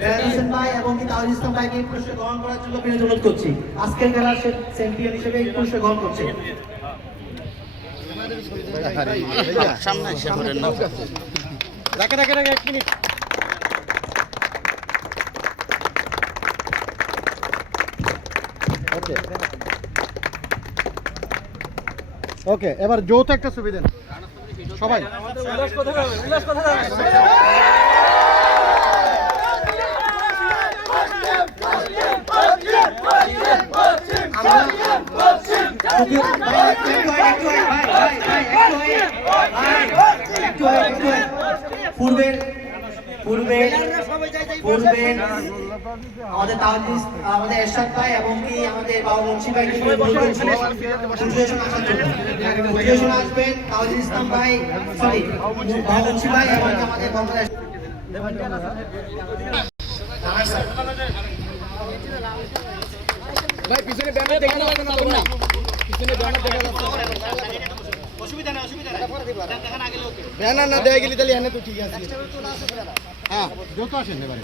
বেলাল হোসেন ভাই এবং তাওয়াজ ইসলাম ভাইকে এই পুরস্কার গ্রহণ করার জন্য বিনীত অনুরোধ করছি। আজকের খেলার চ্যাম্পিয়ন হিসেবে এই পুরস্কার গ্রহণ করছে। সামনে এসে পড়েন না। রাখে 1 মিনিট। ওকে, এবার যৌথ একটা ছবি দেন সবাই। পূর্বে আমাদের তাওয়াজ, আমাদের এরশাদ ভাই এবং কি আমাদের বাবু মুন্সি ভাইকে আসবেন তাওয়াজ ইসলাম ভাই, সরি বাবু মুন্সি ভাই এবং আমাদের ভাই পিছনে ব্যানার দেখা যাচ্ছে না, ভাই পিছনে ব্যানার দেখা যাচ্ছে না। অসুবিধা নেই দেখান আগে লোকে ব্যানার না দেয়া গেলে তাহলে এখানে তো ঠিক আছে। হ্যাঁ যত আসেন এবারে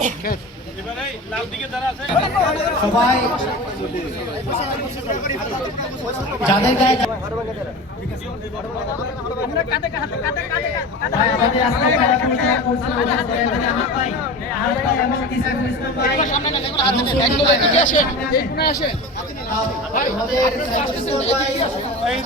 এবারে লাল দিকে যারা আছে সবাই যাদের গায়ে আমরা কাটে ভাই আমাদের আজকে খেলা পরিচালনা করছেন ভাই আর ভাই এবং কিসান ইসলাম ভাই সামনে না এগুলো হাতে নেন, এদিকে আসেন, এই কোণে আসেন ভাই আমাদের ভাই